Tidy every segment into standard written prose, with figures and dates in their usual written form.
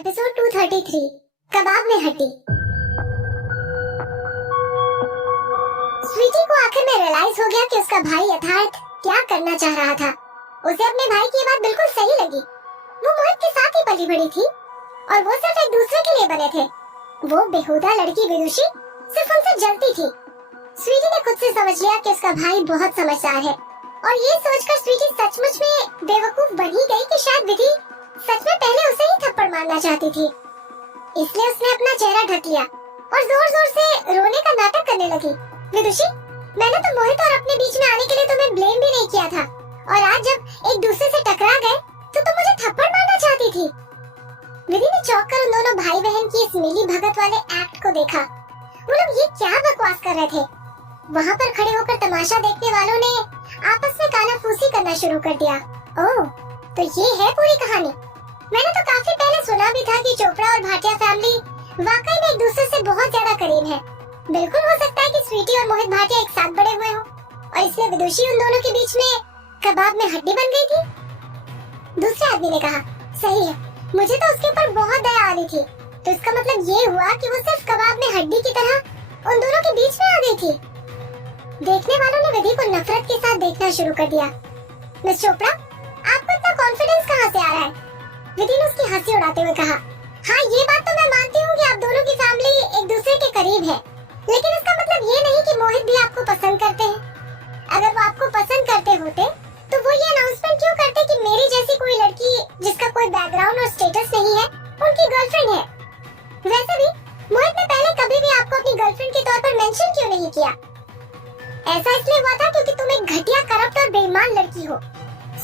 Episode 233 कबाब में हड्डी। स्वीटी को आखिर में रियलाइज हो गया कि उसका भाई यथार्थ क्या करना चाह रहा था। उसे अपने भाई की बात बिल्कुल सही लगी। वो मोहित के साथ ही पली बड़ी थी और वो सिर्फ एक दूसरे के लिए बने थे। वो बेहुदा लड़की विदुषी सिर्फ उनसे जलती थी। स्वीटी ने खुद से समझ लिया कि उसका भाई बहुत समझदार है और ये सोचकर स्वीटी सचमुच में बेवकूफ बन ही गई कि शायद विधि सच में पहले उसे ही थप्पड़ मारना चाहती थी। इसलिए उसने अपना चेहरा ढक लिया और जोर जोर से रोने का नाटक करने लगी। विदुषी, मैंने तो मोहित और अपने बीच में आने के लिए तुम्हें ब्लेम भी नहीं किया था और आज जब एक दूसरे से टकरा गए तो तुम मुझे थप्पड़ मारना चाहती थी। विधि ने चौंक कर उन दोनों भाई बहन की इस मिली भगत वाले एक्ट को देखा। वो लोग ये क्या बकवास कर रहे थे। वहाँ पर खड़े होकर तमाशा देखने वालों ने आपस में कानाफूसी करना शुरू कर दिया। ओह, तो ये है पूरी कहानी। मैंने तो काफी पहले सुना भी था कि चोपड़ा और भाटिया फैमिली वाकई में एक दूसरे से बहुत ज्यादा करीब है। बिल्कुल हो सकता है कि स्वीटी और मोहित भाटिया एक साथ बड़े हुए हों और इसलिए विदुषी उन दोनों के बीच में कबाब में हड्डी बन गई थी। दूसरे आदमी ने कहा, सही है, मुझे तो उसके ऊपर बहुत दया आ रही थी। तो इसका मतलब ये हुआ कि वो सिर्फ कबाब में हड्डी की तरह उन दोनों के बीच में आ गई थी। देखने वालों ने विधि को नफरत के साथ देखना शुरू कर दिया। मिस चोपड़ा, आपको इतना कॉन्फिडेंस कहाँ से आ रहा है? विधि ने उसकी हंसी उड़ाते हुए कहा, हाँ ये बात तो मैं मानती हूँ कि आप दोनों की फैमिली एक दूसरे के करीब है, लेकिन इसका मतलब ये नहीं कि मोहित भी आपको पसंद करते हैं। अगर वो आपको पसंद करते होते तो वो ये अनाउंसमेंट क्यों करते कि मेरी जैसी कोई लड़की जिसका कोई बैकग्राउंड और स्टेटस नहीं है उनकी गर्लफ्रेंड है। वैसे भी मोहित ने पहले कभी भी आपको अपनी गर्लफ्रेंड के तौर पर मेंशन क्यों नहीं किया? ऐसा इसलिए हुआ था क्योंकि तुम एक घटिया, करप्ट और बेईमान लड़की हो।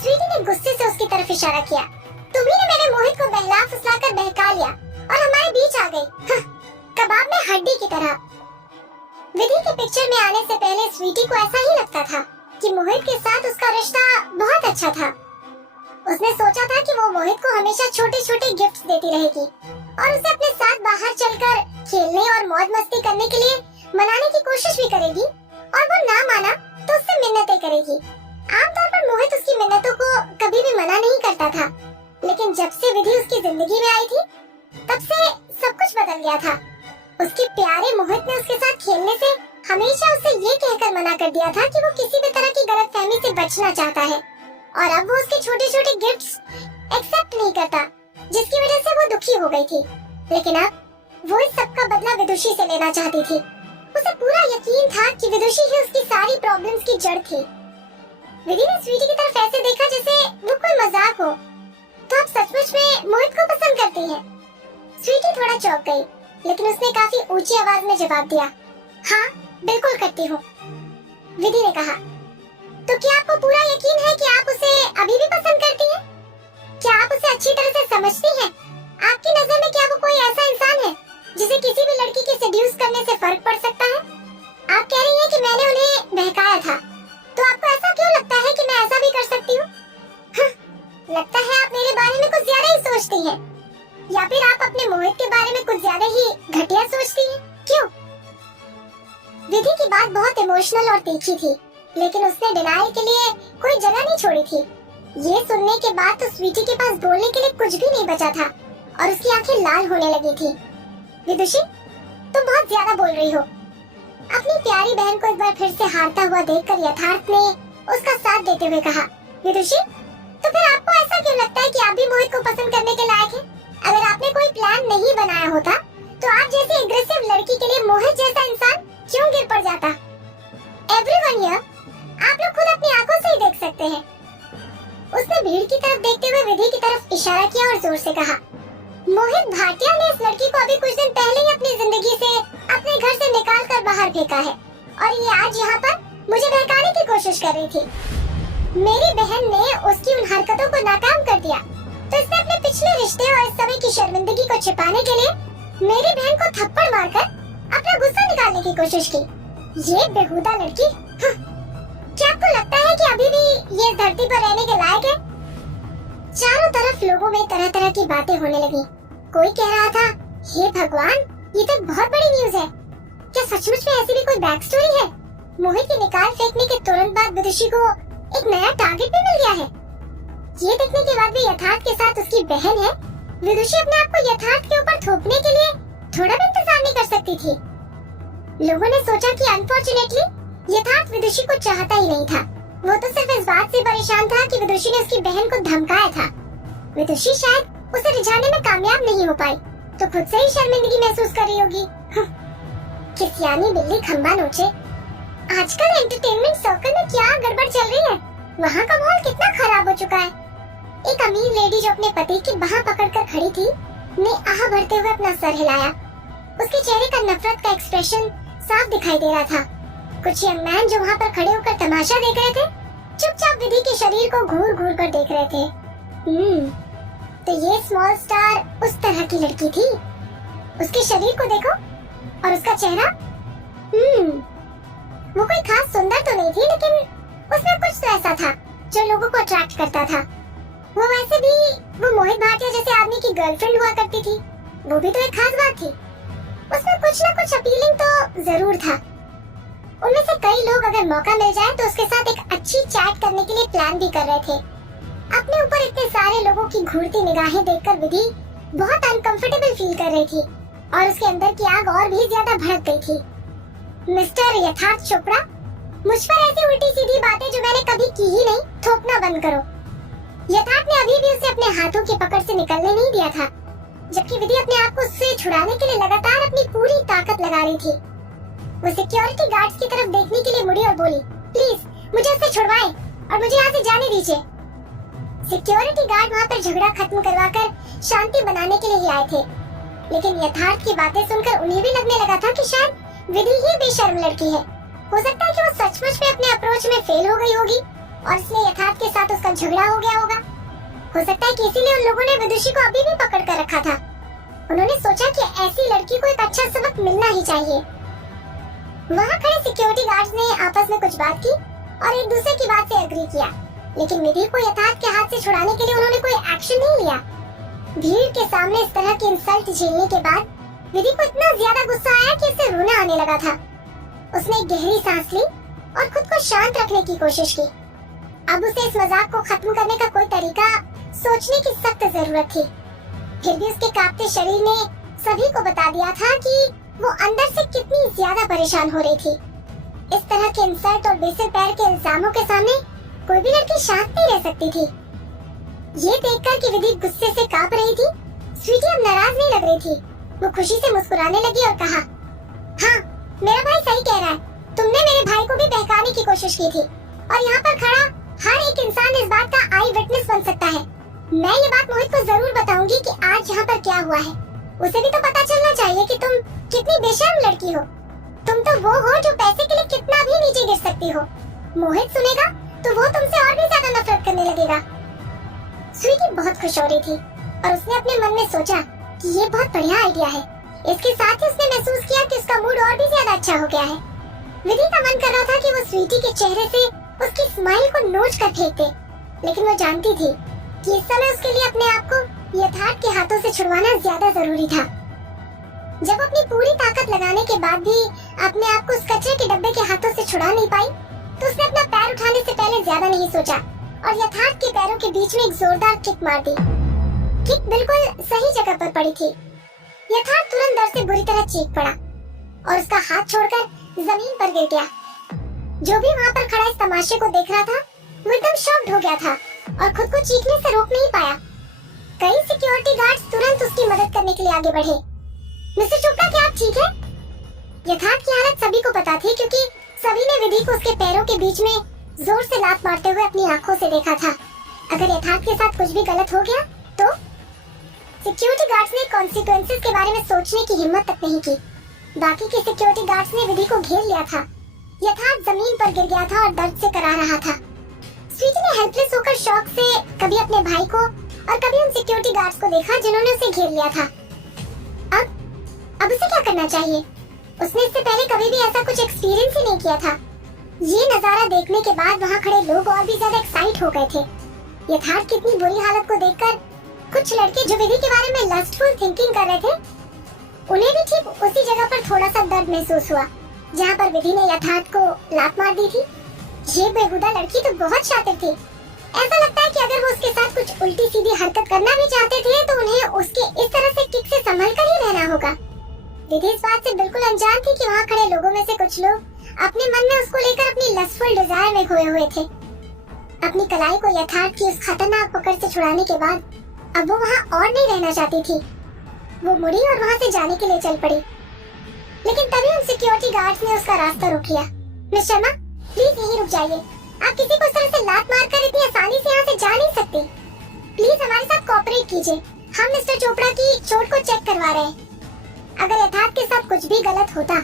स्वीटी ने गुस्से से उसकी तरफ इशारा किया। तुम्ही ने मेरे मोहित को बहला फुसलाकर बहका लिया और हमारे बीच आ गई, कबाब में हड्डी की तरह। विधि के पिक्चर में आने से पहले स्वीटी को ऐसा ही लगता था कि मोहित के साथ उसका रिश्ता बहुत अच्छा था। उसने सोचा था कि वो मोहित को हमेशा छोटे छोटे गिफ्ट्स देती रहेगी और उसे अपने साथ बाहर चलकर खेलने और मौज मस्ती करने के लिए मनाने की कोशिश भी करेगी और वो ना माना तो उससे मिन्नतें करेगी। आमतौर पर मोहित उसकी मिन्नतों को कभी भी मना नहीं करता था, लेकिन जब से विधि उसकी जिंदगी में आई थी तब से सब कुछ बदल गया था। उसके प्यारे मोहित ने उसके साथ खेलने से हमेशा उसे ये कहकर मना कर दिया था कि वो किसी भी तरह की गलतफहमी से बचना चाहता है और अब वो उसके छोटे छोटे गिफ्ट्स एक्सेप्ट नहीं करता, जिसकी वजह से वो दुखी हो गई थी। लेकिन अब वो इस सब का बदला विदुषी से लेना चाहती थी। उसे पूरा यकीन था कि विदुषी ही उसकी सारी प्रॉब्लम्स की जड़ थी। विधि ने स्वीटी की तरफ ऐसे देखा जैसे वो कोई मजाक हो। तो आप सचमुच में मोहित को पसंद करती हैं? स्वीटी थोड़ा चौंक गई, लेकिन उसने काफी ऊंची आवाज में जवाब दिया, हाँ बिल्कुल करती हूँ। विधि ने कहा, तो क्या आपको पूरा यकीन है कि आप उसे अभी भी पसंद करती हैं? क्या आप उसे अच्छी तरह से समझती हैं? आपकी नजर में क्या वो कोई ऐसा इंसान है जिसे किसी भी लड़की के सेड्यूस करने से फर्क पड़ सकता है? आप कह रही हैं कि मैंने उन्हें बहकाया था, तो आपको ऐसा क्यों लगता है कि मैं ऐसा भी कर सकती हूँ? लगता है आप मेरे बारे में कुछ ज्यादा ही सोचती हैं, या फिर आप अपने मोहित के बारे में कुछ ज्यादा ही घटिया सोचती हैं। क्यों? विधि की बात बहुत इमोशनल और तीखी थी, लेकिन उसने डिनायल के लिए कोई जगह नहीं छोड़ी थी। ये सुनने के बाद तो स्वीटी के पास बोलने के लिए कुछ भी नहीं बचा था और उसकी आंखें लाल होने लगी थी। विदुषी, तुम बहुत ज्यादा बोल रही हो। अपनी प्यारी बहन को एक बार फिर से हारता हुआ देखकर यथार्थ ने उसका साथ देते हुए कहा, विदुषी, तो फिर आपको ऐसा क्यों लगता है कि आप भी मोहित को पसंद करने के लायक हैं? अगर आपने कोई प्लान नहीं बनाया होता तो आप जैसी एग्रेसिव लड़की के लिए मोहित जैसा इंसान क्यों गिर पड़ जाता? एवरीवन हियर, आप लोग खुद अपनी आंखों से ही देख सकते हैं। उसने भीड़ की तरफ देखते हुए विधि की तरफ इशारा किया और जोर से कहा, मोहित भाटिया ने इस लड़की को अभी कुछ दिन पहले ही अपनी जिंदगी से अपने घर से निकाल कर बाहर फेंका है और ये आज यहाँ पर मुझे बहकाने की कोशिश कर रही थी। मेरी बहन ने उसकी उन हरकतों को नाकाम कर दिया, तो इसने अपने पिछले रिश्ते और इस समय की शर्मिंदगी को छिपाने के लिए मेरी बहन को थप्पड़ मारकर अपना गुस्सा निकालने की कोशिश की। ये बेहुदा लड़की, क्या आपको लगता है कि अभी भी ये धरती पर रहने के लायक है? चारों तरफ लोगों में तरह तरह की बातें होने लगी। कोई कह रहा था, हे भगवान, ये तो बहुत बड़ी न्यूज है। क्या सचमुच में ऐसी भी कोई बैक स्टोरी है? मोहित के निकाल फेंकने के तुरंत बाद विदुषी को एक नया टारगेट भी मिल गया है। ये देखने के बाद भी यथार्थ के साथ उसकी बहन है विदुषी अपने आप को यथार्थ के ऊपर थोपने के लिए थोड़ा भी इंतजार नहीं कर सकती थी। लोगों ने सोचा कि अनफॉर्चुनेटली यथार्थ विदुषी को चाहता ही नहीं था। वो तो सिर्फ इस बात से परेशान था कि विदुषी ने उसकी बहन को धमकाया था। विदुषी शायद उसे रिझाने में कामयाब नहीं हो पाई, तो खुद से ही शर्मिंदगी महसूस कर रही होगी। किसियानी बिल्ली खंबा नोचे। आजकल एंटरटेनमेंट सर्कल में क्या गड़बड़ चल रही है, वहाँ का माहौल कितना खराब हो चुका है। एक अमीर लेडी जो अपने पति की बाह पकड़कर खड़ी थी, ने आह भरते हुए अपना सर हिलाया। उसके चेहरे का नफरत का एक्सप्रेशन साफ दिखाई दे रहा था। कुछ यंग मैन जो वहाँ पर खड़े होकर तमाशा देख रहे थे, चुपचाप विधि के शरीर को घूर घूर कर देख रहे थे। तो ये स्मॉल स्टार उस तरह की लड़की थी। उसके शरीर को देखो और उसका चेहरा। वो कोई खास सुंदर तो नहीं थी, लेकिन उसमें कुछ तो ऐसा था जो लोगों को अट्रैक्ट करता था। वो वैसे भी वो मोहित भाटिया जैसे आदमी की गर्लफ्रेंड हुआ करती थी, वो भी तो एक खास बात थी। उसमें कुछ ना कुछ अपीलिंग तो जरूर था। उनमें से कई लोग अगर मौका मिल जाए तो उसके साथ एक अच्छी चैट करने के लिए प्लान भी कर रहे थे। अपने ऊपर इतने सारे लोगों की घूरती निगाहें देखकर विधि बहुत अनकंफर्टेबल फील कर रही थी और उसके अंदर की आग और भी ज्यादा भड़क गई थी। मिस्टर यथार्थ चोपड़ा, मुझ पर ऐसी उल्टी सीधी बातें जो मैंने कभी की ही नहीं थोपना बंद करो। यथार्थ ने अभी भी उसे अपने हाथों की पकड़ से निकलने नहीं दिया था, जबकि विधि अपने आप को उससे छुड़ाने के लिए लगातार अपनी पूरी ताकत लगा रही थी। वो सिक्योरिटी गार्ड्स की तरफ देखने के लिए मुड़ी और बोली, प्लीज मुझे उससे छुड़वाएं और मुझे यहाँ से जाने दीजिए। सिक्योरिटी गार्ड वहाँ पर झगड़ा खत्म करवाकर शांति बनाने के लिए ही आए थे, लेकिन यथार्थ की बातें सुनकर उन्हें भी लगने लगा था कि शायद विधि ही बेशर्म लड़की है। हो सकता है कि वो सचमुच में अपने अप्रोच में फेल हो गई होगी और इसलिए यथार्थ के साथ उसका झगड़ा हो गया होगा। हो सकता है कि इसीलिए उन लोगों ने विदुषी को अभी भी पकड़ कर रखा था। उन्होंने सोचा कि ऐसी लड़की को एक अच्छा सबक मिलना ही चाहिए। वहाँ खड़े सिक्योरिटी गार्ड्स ने आपस में कुछ बात की और एक दूसरे की बात से एग्री किया, लेकिन विधि को यथार्थ के हाथ से छुड़ाने के लिए उन्होंने कोई एक्शन नहीं लिया। भीड़ के सामने इस तरह की इंसल्ट झेलने के बाद विधि को इतना ज्यादा गुस्सा आया कि उसे रोना आने लगा था। उसने एक गहरी सांस ली और खुद को शांत रखने की कोशिश की। अब उसे इस मजाक को खत्म करने का कोई तरीका सोचने की सख्त जरूरत थी। फिर भी उसके कांपते शरीर ने सभी को बता दिया था कि वो अंदर से कितनी ज्यादा परेशान हो रही थी। इस तरह के इंसल्ट और बेसिल पैर के इल्जामों के सामने कोई भी लड़की शांत नहीं रह सकती थी। ये देखकर कि विधि गुस्से से कांप रही थी, स्वीटी अब नाराज नहीं लग रही थी। वो खुशी से मुस्कुराने लगी और कहा, हाँ, मेरा भाई सही कह रहा है। तुमने मेरे भाई को भी बहकाने की कोशिश की थी और यहाँ पर खड़ा हर एक इंसान इस बात का आई विटनेस बन सकता है। मैं ये बात मोहित को जरूर बताऊंगी कि आज यहाँ पर क्या हुआ है। उसे भी तो पता चलना चाहिए कि तुम कितनी बेशर्म लड़की हो। तुम तो वो हो जो पैसे के लिए कितना भी नीचे गिर सकती हो। मोहित सुनेगा तो वो तुमसे और भी ज्यादा नफरत करने लगेगा। स्वीटी बहुत खुश हो रही थी और उसने अपने मन में सोचा कि ये बहुत बढ़िया आइडिया है। इसके साथ ही उसने महसूस किया कि उसका मूड और भी ज्यादा अच्छा हो गया है। विधि का मन कर रहा था कि वो स्वीटी के चेहरे से उसकी स्माइल को नोच कर फेंक दे, लेकिन वो जानती थी कि इस समय उसके लिए अपने आप को यथार्थ के हाथों से छुड़वाना ज्यादा जरूरी था। जब अपनी पूरी ताकत लगाने के बाद भी अपने आप को उस कचरे के डब्बे के हाथों से छुड़ा नहीं पाई, तो उसने अपना पैर उठाने से पहले ज्यादा नहीं सोचा और यथार्थ के पैरों के बीच में एक जोरदार किक मार दी। किक बिल्कुल सही जगह पर पड़ी थी। यथार्थ तुरंत डर से बुरी तरह चीख पड़ा और उसका हाथ छोड़कर जमीन पर गिर गया। जो भी वहाँ पर खड़ा इस तमाशे को देख रहा था, वो एकदम शॉक्ड हो गया था और खुद को चीखने से रोक नहीं पाया। कई सिक्योरिटी गार्ड्स तुरंत उसकी मदद करने के लिए आगे बढ़े। मिस्टर चोपड़ा, क्या आप ठीक हैं? यथार्थ की हालत सभी को पता थी, क्योंकि सभी ने विधि को उसके पैरों के बीच में जोर से लात मारते हुए अपनी आंखों से देखा था। अगर यथार्थ के साथ कुछ भी गलत हो गया तो सिक्योरिटी गार्ड्स ने कॉन्सिक्वेंसेस के बारे में सोचने की हिम्मत तक नहीं की। बाकी के सिक्योरिटी गार्ड्स ने विधि को घेर लिया था। यथार्थ जमीन पर गिर गया था और दर्द से करा रहा था। स्वीटी ने हेल्पलेस होकर शौक से कभी अपने भाई को और कभी उन सिक्योरिटी गार्ड्स को देखा जिन्होंने उसे घेर लिया था। अब उसे क्या करना चाहिए? उसने इससे पहले कभी भी ऐसा कुछ एक्सपीरियंस ही नहीं किया था। ये नजारा देखने के बाद वहाँ खड़े लोग और भी ज्यादा एक्साइट हो गए थे। यथार्थ की इतनी बुरी हालत को देखकर कुछ लड़के जो विधि के बारे में लस्टफुल थिंकिंग कर रहे थे, उन्हें भी ठीक उसी जगह पर थोड़ा सा दर्द महसूस हुआ जहाँ पर विधि ने यथार्थ को लात मार दी थी। ये बेहुदा लड़की तो बहुत शातिर थी। ऐसा लगता है कि अगर वो उसके साथ कुछ उल्टी सीधी हरकत करना भी चाहते थे तो उन्हें उसके इस तरह से किक से संभल कर ही रहना होगा। विधि इस बात से बिल्कुल अनजान थी कि वहाँ खड़े लोगों में से कुछ लोग अपने मन में उसको लेकर अपनी लस्टफुल डिजायर में खोए हुए थे। अपनी कलाई को यथार्थ की उस खतरनाक पकड़ से छुड़ाने के बाद अब वो वहाँ और नहीं रहना चाहती थी। वो मुड़ी और वहाँ से जाने के लिए चल पड़ी, लेकिन तभी उन सिक्योरिटी गार्ड्स ने उसका रास्ता रोक लिया। मिस शर्मा, प्लीज यहीं रुक जाइए। आप किसी को इस तरह से लात मारकर इतनी आसानी से यहाँ से जा नहीं सकते। प्लीज हमारे साथ कोऑपरेट कीजिए। हम मिस्टर चोपड़ा की चोट को चेक करवा रहे हैं। अगर यथार्थ के साथ कुछ भी गलत होता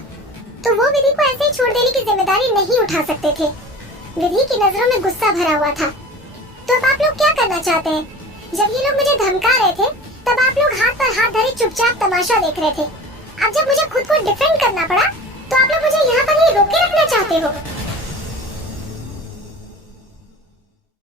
तो वो विधि को ऐसे ही छोड़ देने की जिम्मेदारी नहीं उठा सकते थे। विधि की नजरों में गुस्सा भरा हुआ था। तो अब आप लोग क्या करना चाहते हैं? जब ये लोग मुझे धमका रहे थे तब आप लोग हाथ पर हाथ धरे चुपचाप तमाशा देख रहे थे। अब जब मुझे खुद को डिफेंड करना पड़ा तो आप लोग मुझे यहाँ पर ही रोके रखना चाहते हो।